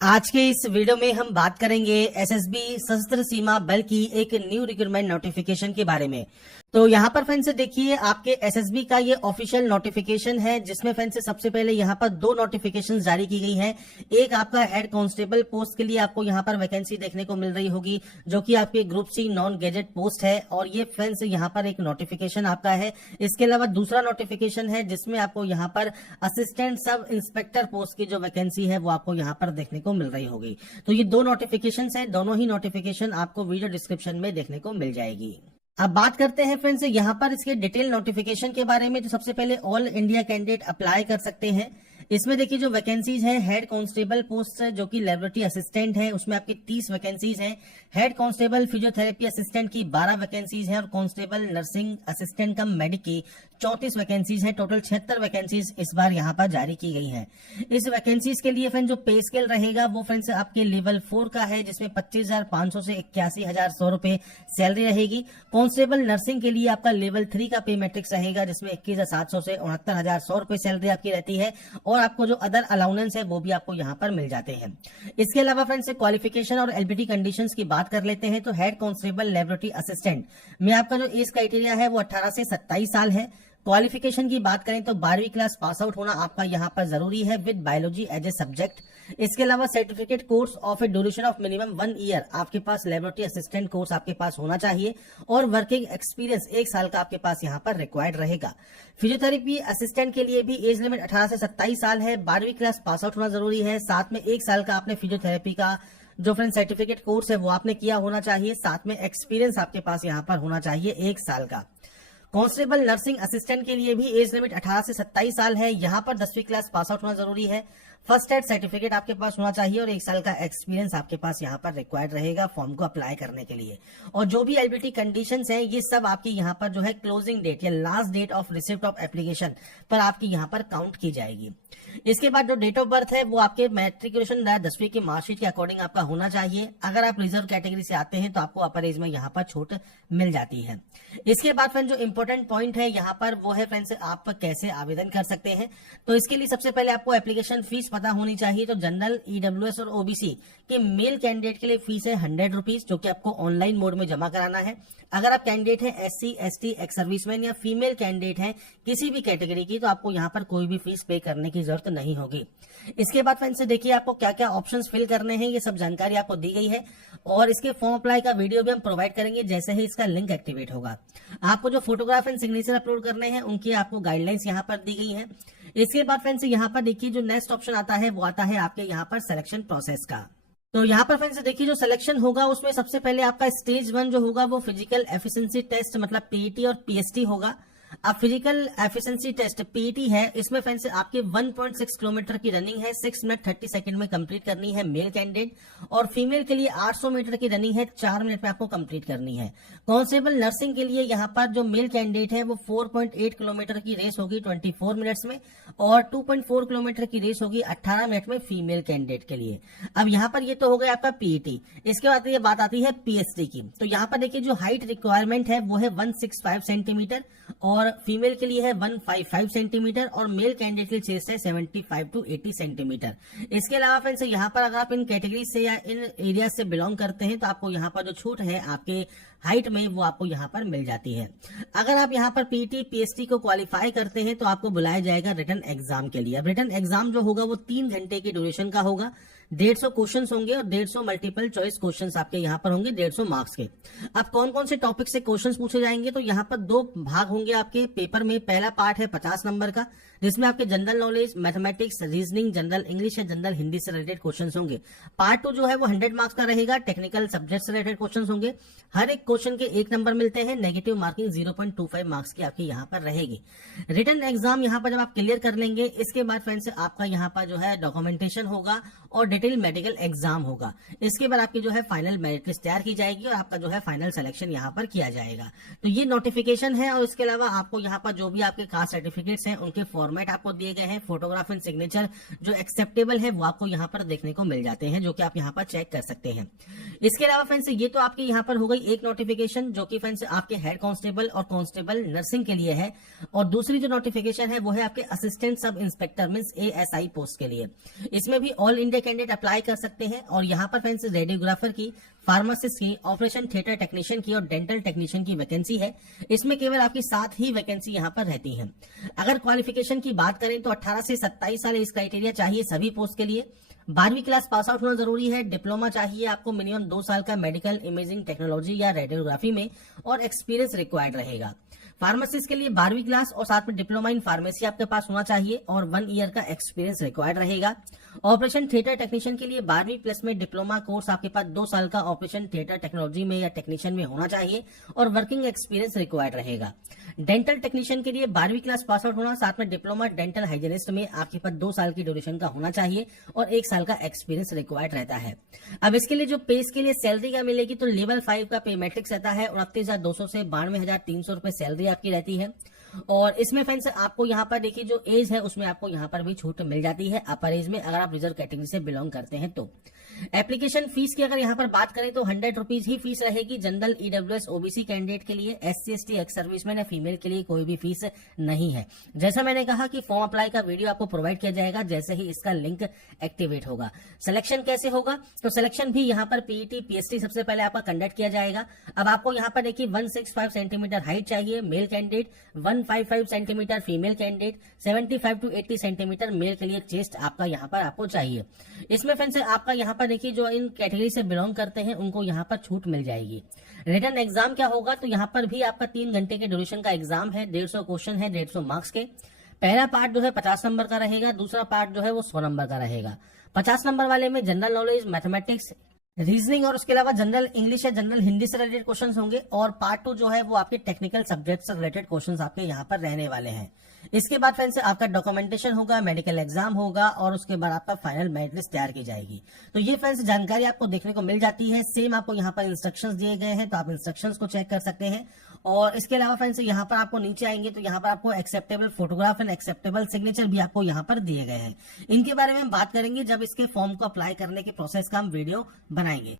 आज के इस वीडियो में हम बात करेंगे एसएसबी सशस्त्र सीमा बल की एक न्यू रिक्रूटमेंट नोटिफिकेशन के बारे में। तो यहाँ पर फ्रेंड्स देखिए, आपके एसएसबी का ये ऑफिशियल नोटिफिकेशन है, जिसमें फ्रेंड्स सबसे पहले यहाँ पर दो नोटिफिकेशन जारी की गई हैं। एक आपका हेड कांस्टेबल पोस्ट के लिए आपको यहाँ पर वैकेंसी देखने को मिल रही होगी, जो कि आपके group C non gazette post है, और ये फ्रेंड्स यहाँ पर एक नोटिफिकेशन आपका है। इसके अलावा दूसरा नोटिफिकेशन है, जिसमें आपको यहाँ पर असिस्टेंट सब इंस्पेक्टर पोस्ट की जो वैकेंसी है वो आपको यहाँ पर देखने को मिल रही होगी। तो ये दो नोटिफिकेशन है, दोनों ही नोटिफिकेशन आपको वीडियो डिस्क्रिप्शन में देखने को मिल जाएगी। अब बात करते हैं फ्रेंड्स यहाँ पर इसके डिटेल नोटिफिकेशन के बारे में। तो सबसे पहले ऑल इंडिया कैंडिडेट अप्लाई कर सकते हैं। इसमें देखिए जो वैकेंसीज है, हेड कांस्टेबल पोस्ट जो कि लेबोरेटरी असिस्टेंट है, उसमें आपकी 30 वैकेंसीज हैं। हेड कांस्टेबल फिजियोथेरेपी असिस्टेंट की 12 वैकेंसीज हैं, और कांस्टेबल नर्सिंग असिस्टेंट कम मेडिक की 34 वैकेंसीज हैं। टोटल 76 वैकेंसीज इस बार यहाँ पर जारी की गई हैं। इस वैकेंसीज के लिए फ्रेंड्स जो पे स्केल रहेगा वो फ्रेंड्स आपके लेवल 4 का है, जिसमें 25,500 से 81,100 रुपए सैलरी रहेगी। कांस्टेबल नर्सिंग के लिए आपका लेवल 3 का पे मैट्रिक्स रहेगा, जिसमें 21,700 से 69,100 रुपए सैलरी आपकी रहती है, और आपको जो अदर अलाउंस है वो भी आपको यहाँ पर मिल जाते हैं। इसके अलावा फ्रेंड्स क्वालिफिकेशन और एलबीटी कंडीशंस की बात कर लेते हैं। तो हेड कांस्टेबल लेबोरेटरी असिस्टेंट में आपका जो एज क्राइटेरिया है वो 18 से 27 साल है। क्वालिफिकेशन की बात करें तो 12वीं क्लास पास आउट होना आपका यहाँ पर जरूरी है, with biology as a subject. इसके अलावा certificate course of a duration of minimum 1 year आपके पास लेबोरेटरी असिस्टेंट कोर्स आपके पास होना चाहिए, और वर्किंग एक्सपीरियंस 1 साल का आपके पास यहाँ पर रिक्वायर्ड रहेगा। फिजियोथेरेपी असिस्टेंट के लिए भी एज लिमिट 18 से 27 साल है, 12वीं क्लास पास आउट होना जरूरी है, साथ में 1 साल का आपने फिजियोथेरेपी का जो फ्रेंड सर्टिफिकेट कोर्स है वो आपने किया होना चाहिए, साथ में एक्सपीरियंस आपके पास यहाँ पर होना चाहिए 1 साल का। कांस्टेबल नर्सिंग असिस्टेंट के लिए भी एज लिमिट 18 से 27 साल है, यहाँ पर 10वीं क्लास पास आउट होना जरूरी है, फर्स्ट एड सर्टिफिकेट आपके पास होना चाहिए, और 1 साल का एक्सपीरियंस आपके पास यहाँ पर रिक्वायर्ड रहेगा फॉर्म को अप्लाई करने के लिए। और जो भी एलबीटी कंडीशंस हैं ये सब आपकी यहाँ पर जो है क्लोजिंग डेट या last date of receipt of application पर आपकी यहाँ पर काउंट की जाएगी। इसके बाद जो डेट ऑफ बर्थ है वो आपके मैट्रिकुलेशन 10वीं की मार्कशीट के अकॉर्डिंग आपका होना चाहिए। अगर आप रिजर्व कैटेगरी से आते हैं तो आपको अपर एज में यहाँ पर छूट मिल जाती है। इसके बाद फ्रेंड जो इंपॉर्टेंट पॉइंट है यहाँ पर वो है फ्रेंड्स आप कैसे आवेदन कर सकते हैं। तो इसके लिए सबसे पहले आपको एप्लीकेशन फीस पता होनी चाहिए। तो जनरल, ईडब्ल्यूएस और ओबीसी के मेल कैंडिडेट के लिए फीस है 100 रुपीज, जो कि आपको ऑनलाइन मोड में जमा कराना है। अगर आप कैंडिडेट हैं एससी, एसटी, एक्स सर्विसमैन या फीमेल कैंडिडेट हैं किसी भी कैटेगरी की, तो आपको यहाँ पर कोई भी फीस पे करने की जरूरत नहीं होगी। इसके बाद फ्रेंड्स देखिए आपको क्या क्या ऑप्शंस फिल करने हैं, ये सब जानकारी आपको दी गई है, और इसके फॉर्म अप्लाई का वीडियो भी हम प्रोवाइड करेंगे जैसे ही इसका लिंक एक्टिवेट होगा। आपको जो फोटोग्राफ एंड सिग्नेचर अपलोड करने हैं उनकी आपको गाइडलाइंस यहाँ पर दी गई है। इसके बाद फ्रेंड्स यहाँ पर देखिए जो नेक्स्ट ऑप्शन आता है वो आता है आपके यहाँ पर सिलेक्शन प्रोसेस का। तो यहाँ पर फ्रेंड्स देखिए जो सिलेक्शन होगा उसमें सबसे पहले आपका स्टेज 1 जो होगा वो फिजिकल एफिशिएंसी टेस्ट मतलब पीईटी और पीएसटी होगा। अब फिजिकल एफिशिएंसी टेस्ट पीईटी है, इसमें फ्रेंड्स आपके 1.6 किलोमीटर की रनिंग है 6 मिनट 30 सेकंड में कंप्लीट करनी है मेल कैंडिडेट, और फीमेल के लिए 800 मीटर की रनिंग है 4 मिनट में आपको कंप्लीट करनी है। कांस्टेबल नर्सिंग के लिए यहाँ पर जो मेल कैंडिडेट है वो 4.8 किलोमीटर की रेस होगी 24 मिनट्स में, और 2.4 किलोमीटर की रेस होगी 18 मिनट में फीमेल कैंडिडेट के लिए। अब यहाँ पर ये तो हो गया आपका पीईटी। इसके बाद ये बात आती है पीएसटी की। तो यहाँ पर देखिए जो हाइट रिक्वायरमेंट है वो है 165 सेंटीमीटर, और फीमेल के लिए है 155 सेंटीमीटर, और मेल कैंडिडेट की चेस्ट है 75 टू 80 सेंटीमीटर। इसके अलावा फ्रेंड्स यहाँ पर अगर आप इन कैटेगरी से या इन एरिया से बिलोंग करते हैं तो आपको यहाँ पर जो छूट है आपके हाइट में वो आपको यहाँ पर मिल जाती है। अगर आप यहाँ पर पीटी पीएसटी को क्वालिफाई करते हैं तो आपको बुलाया जाएगा रिटन एग्जाम के लिए। अब रिटन एग्जाम जो होगा वो 3 घंटे की ड्यूरेशन का होगा, 150 क्वेश्चन होंगे, और 150 मल्टीपल चॉइस क्वेश्चन आपके यहाँ पर होंगे 150 मार्क्स के। अब कौन कौन से टॉपिक से क्वेश्चंस पूछे जाएंगे, तो यहाँ पर 2 भाग होंगे आपके पेपर में। पहला पार्ट है 50 नंबर का, जिसमें आपके general knowledge, mathematics, reasoning, general English या जनरल हिंदी से रिलेटेड क्वेश्चंस होंगे। पार्ट 2 जो है वो 100 मार्क्स का रहेगा, टेक्निकल सब्जेक्ट से रिलेटेड क्वेश्चंस होंगे। हर एक क्वेश्चन के 1 नंबर मिलते हैं, नेगेटिव मार्किंग 0.25 मार्क्स की आपकी यहाँ पर रहेगी। रिटन एग्जाम यहाँ पर जब आप क्लियर कर लेंगे, इसके बाद फ्रेंड्स आपका यहाँ पर जो है डॉक्यूमेंटेशन होगा और डिटेल मेडिकल एग्जाम होगा। इसके बाद आपकी जो है फाइनल मेरिट लिस्ट तैयार की जाएगी, और आपका जो है फाइनल सिलेक्शन यहाँ पर किया जाएगा। तो ये नोटिफिकेशन है, और इसके अलावा आपको यहाँ पर जो भी आपके कास्ट सर्टिफिकेट्स हैं उनके फॉर्मेट फॉर्मेट आपको दिए गए हैं, फोटोग्राफ एंड सिग्नेचर जो एक्सेप्टेबल है वो आपको यहाँ पर देखने को मिल जाते हैं, जो कि आप यहाँ पर चेक कर सकते हैं। इसके अलावा फ्रेंड्स ये तो आपकी यहाँ पर हो गई एक नोटिफिकेशन जो कि फ्रेंड्स आपके हेड कांस्टेबल और कांस्टेबल नर्सिंग के लिए है, और दूसरी जो नोटिफिकेशन है वो है आपके assistant sub inspector means ASI post के लिए। इसमें भी ऑल इंडिया कैंडिडेट अप्लाई कर सकते हैं, और यहाँ पर फ्रेंड्स रेडियोग्राफर की, फार्मासिस्ट की, ऑपरेशन थिएटर टेक्नीशियन की और डेंटल टेक्नीशियन की वैकेंसी है। इसमें केवल आपकी 7 ही वैकेंसी यहाँ पर रहती हैं। अगर क्वालिफिकेशन की बात करें तो 18 से 27 साल इस क्राइटेरिया चाहिए सभी पोस्ट के लिए। 12वीं क्लास पास आउट होना जरूरी है। डिप्लोमा चाहिए आपको मिनिमम 2 साल का मेडिकल इमेजिंग टेक्नोलॉजी या रेडियोग्राफी में, और एक्सपीरियंस रिक्वायर्ड रहेगा। फार्मासिस्ट के लिए 12वीं क्लास और साथ में डिप्लोमा इन फार्मेसी आपके पास होना चाहिए, और 1 ईयर का एक्सपीरियंस रिक्वायर्ड रहेगा। ऑपरेशन थिएटर टेक्नीशियन के लिए 12वीं प्लस में डिप्लोमा कोर्स आपके पास 2 साल का ऑपरेशन थिएटर टेक्नोलॉजी में या टेक्नीशियन में होना चाहिए, और वर्किंग एक्सपीरियंस रिक्वायर्ड रहेगा। डेंटल टेक्नीशियन के लिए 12वीं क्लास पास आउट होना, साथ में डिप्लोमा डेंटल हाइजीनिस्ट में आपके पास 2 साल की ड्यूरेशन का होना चाहिए, और 1 साल का एक्सपीरियंस रिक्वायर्ड रहता है। अब इसके लिए जो पे के लिए सैलरी का मिलेगी तो लेवल 5 का पे मैट्रिक्स रहता है, 29,200 से 92,300 रुपए सैलरी आपकी रहती है। और इसमें फ्रेंड्स आपको यहाँ पर देखिए जो एज है उसमें आपको यहाँ पर भी छूट मिल जाती है अपर एज में, अगर आप रिजर्व कैटेगरी से बिलोंग करते हैं तो। एप्लीकेशन फीस की अगर यहाँ पर बात करें तो 100 रुपीज ही फीस रहेगी जनरल, EWS, OBC कैंडिडेट के लिए। SC ST एक्स सर्विसमैन या फीमेल के लिए कोई भी फीस नहीं है। जैसा मैंने कहा कि फॉर्म अप्लाई का वीडियो आपको प्रोवाइड किया जाएगा जैसे ही इसका लिंक एक्टिवेट होगा। सिलेक्शन कैसे होगा, तो सिलेक्शन भी यहाँ पर PET PST सबसे पहले आपका कंडक्ट किया जाएगा। अब आपको यहाँ पर देखिए 165 सेंटीमीटर हाइट चाहिए male candidate, 155 centimetre female candidate, 75 to 80 centimetre male के लिए चेस्ट आपका यहाँ पर आपको चाहिए। इसमें फ्रेंड्स आपका यहाँ पर देखिए जो इन कैटेगरी से बिलोंग करते हैं उनको यहाँ पर छूट मिल जाएगी। रिटन एग्जाम क्या होगा, तो यहाँ पर भी आपका 3 घंटे के ड्यूरेशन का एग्जाम है, 150 क्वेश्चन है 150 मार्क्स के। पहला पार्ट जो है 50 नंबर का रहेगा, दूसरा पार्ट जो है वो 100 नंबर का रहेगा। 50 नंबर वाले में जनरल नॉलेज, मैथमेटिक्स, रीजनिंग और उसके अलावा जनरल इंग्लिश या जनरल हिंदी से रिलेटेड क्वेश्चंस होंगे, और पार्ट 2 जो है वो आपके टेक्निकल सब्जेक्ट से रिलेटेड क्वेश्चंस आपके यहाँ पर रहने वाले हैं। इसके बाद फ्रेंड्स आपका डॉक्यूमेंटेशन होगा, मेडिकल एग्जाम होगा, और उसके बाद आपका फाइनल मेरिट लिस्ट तैयार की जाएगी। तो ये फ्रेंड्स जानकारी आपको देखने को मिल जाती है। सेम आपको यहाँ पर इंस्ट्रक्शंस दिए गए हैं, तो आप इंस्ट्रक्शंस को चेक कर सकते हैं। और इसके अलावा फ्रेंड्स यहाँ पर आपको नीचे आएंगे तो यहाँ पर आपको acceptable photograph and acceptable signature भी आपको यहाँ पर दिए गए हैं। इनके बारे में हम बात करेंगे जब इसके फॉर्म को अप्लाई करने के प्रोसेस का हम वीडियो बनाएंगे।